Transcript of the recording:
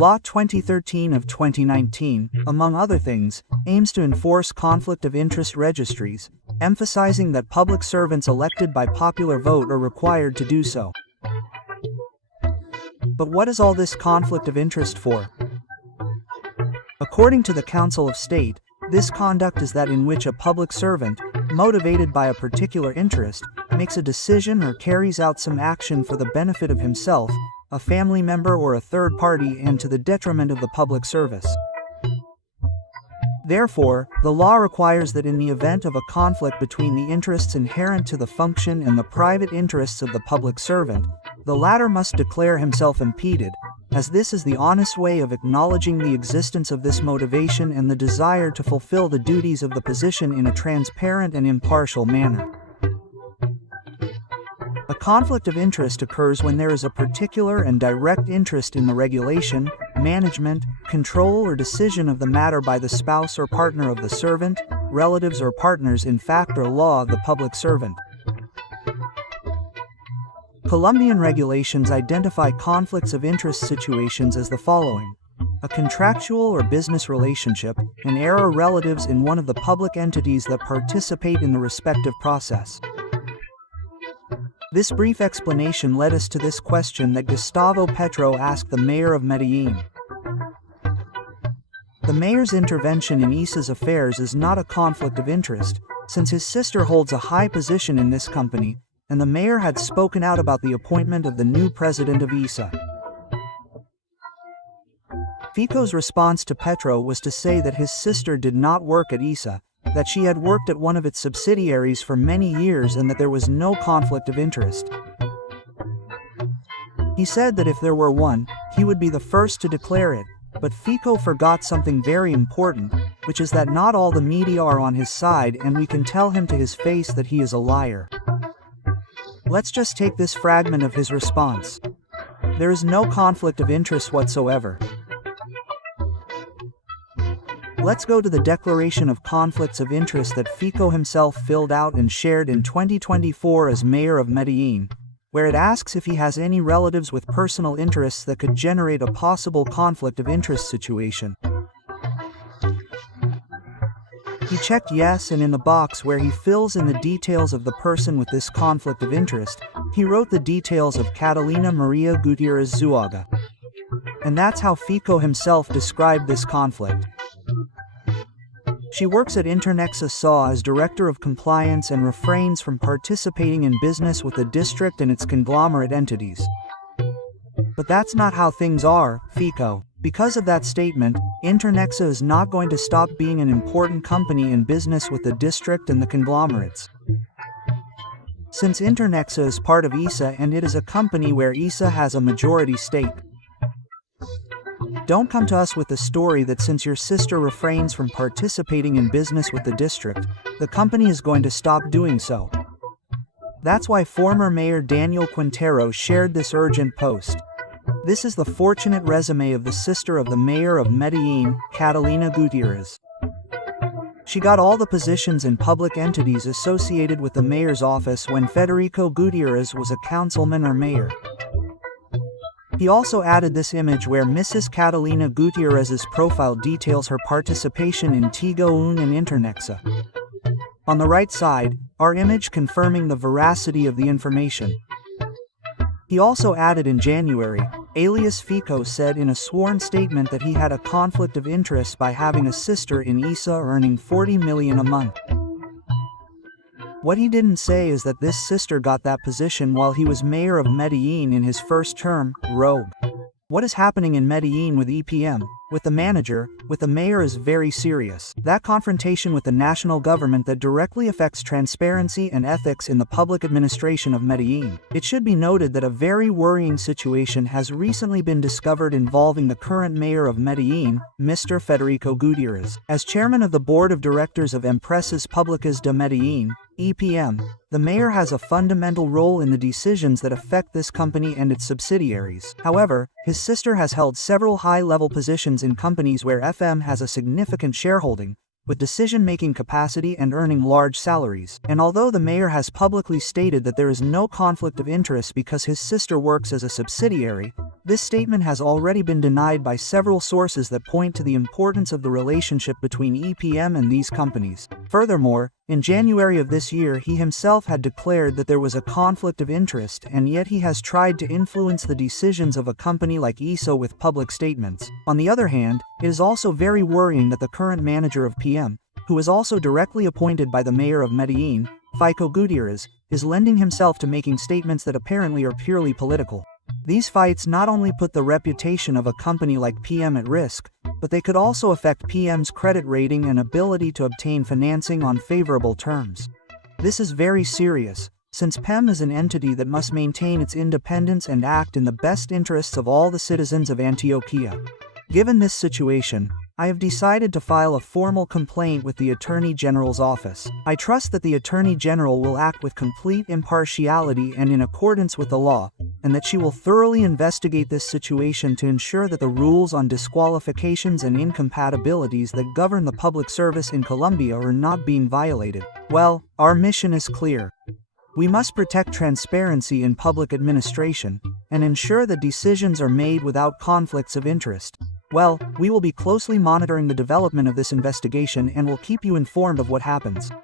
Law 2013 of 2019, among other things, aims to enforce conflict of interest registries, emphasizing that public servants elected by popular vote are required to do so. But what is all this conflict of interest for? According to the Council of State, this conduct is that in which a public servant, motivated by a particular interest, makes a decision or carries out some action for the benefit of himself, a family member or a third party and to the detriment of the public service. Therefore, the law requires that in the event of a conflict between the interests inherent to the function and the private interests of the public servant, the latter must declare himself impeded, as this is the honest way of acknowledging the existence of this motivation and the desire to fulfill the duties of the position in a transparent and impartial manner. A conflict of interest occurs when there is a particular and direct interest in the regulation, management, control or decision of the matter by the spouse or partner of the servant, relatives or partners in fact or law of the public servant. Colombian regulations identify conflicts of interest situations as the following: a contractual or business relationship, an heir or relatives in one of the public entities that participate in the respective process. This brief explanation led us to this question that Gustavo Petro asked the mayor of Medellin. The mayor's intervention in ISA's affairs is not a conflict of interest, since his sister holds a high position in this company, and the mayor had spoken out about the appointment of the new president of ISA. Fico's response to Petro was to say that his sister did not work at ISA, that she had worked at one of its subsidiaries for many years and that there was no conflict of interest. He said that if there were one, he would be the first to declare it, but Fico forgot something very important, which is that not all the media are on his side and we can tell him to his face that he is a liar. Let's just take this fragment of his response. There is no conflict of interest whatsoever. Let's go to the Declaration of Conflicts of Interest that Fico himself filled out and shared in 2024 as mayor of Medellin, where it asks if he has any relatives with personal interests that could generate a possible conflict of interest situation. He checked yes, and in the box where he fills in the details of the person with this conflict of interest, he wrote the details of Catalina Maria Gutierrez Zuaga. And that's how Fico himself described this conflict. She works at Internexa SA as Director of Compliance and refrains from participating in business with the district and its conglomerate entities. But that's not how things are, Fico. Because of that statement, Internexa is not going to stop being an important company in business with the district and the conglomerates. Since Internexa is part of ISA and it is a company where ISA has a majority stake. Don't come to us with the story that since your sister refrains from participating in business with the district, the company is going to stop doing so. That's why former Mayor Daniel Quintero shared this urgent post. This is the fortunate resume of the sister of the mayor of Medellin, Catalina Gutierrez. She got all the positions in public entities associated with the mayor's office when Federico Gutierrez was a councilman or mayor. He also added this image where Mrs. Catalina Gutierrez's profile details her participation in Tigo Un and Internexa. On the right side, our image confirming the veracity of the information. He also added in January, alias Fico said in a sworn statement that he had a conflict of interest by having a sister in ISA earning $40 million a month. What he didn't say is that this sister got that position while he was mayor of Medellin in his first term, rogue. What is happening in Medellin with EPM, with the manager, with the mayor is very serious. That confrontation with the national government that directly affects transparency and ethics in the public administration of Medellin. It should be noted that a very worrying situation has recently been discovered involving the current mayor of Medellin, Mr. Federico Gutierrez. As chairman of the board of directors of Empresas Públicas de Medellin, EPM, the mayor has a fundamental role in the decisions that affect this company and its subsidiaries. However, his sister has held several high-level positions in companies where FM has a significant shareholding, with decision-making capacity and earning large salaries. And although the mayor has publicly stated that there is no conflict of interest because his sister works as a subsidiary, this statement has already been denied by several sources that point to the importance of the relationship between EPM and these companies. Furthermore, in January of this year he himself had declared that there was a conflict of interest, and yet he has tried to influence the decisions of a company like ESO with public statements. On the other hand, it is also very worrying that the current manager of PM, who is also directly appointed by the mayor of Medellin, Fico Gutierrez, is lending himself to making statements that apparently are purely political. These fights not only put the reputation of a company like PM at risk, but they could also affect PM's credit rating and ability to obtain financing on favorable terms. This is very serious, since PM is an entity that must maintain its independence and act in the best interests of all the citizens of Antioquia. Given this situation, I have decided to file a formal complaint with the Attorney General's office. I trust that the Attorney General will act with complete impartiality and in accordance with the law, and that she will thoroughly investigate this situation to ensure that the rules on disqualifications and incompatibilities that govern the public service in Colombia are not being violated. Well, our mission is clear. We must protect transparency in public administration and ensure that decisions are made without conflicts of interest. Well, we will be closely monitoring the development of this investigation and will keep you informed of what happens.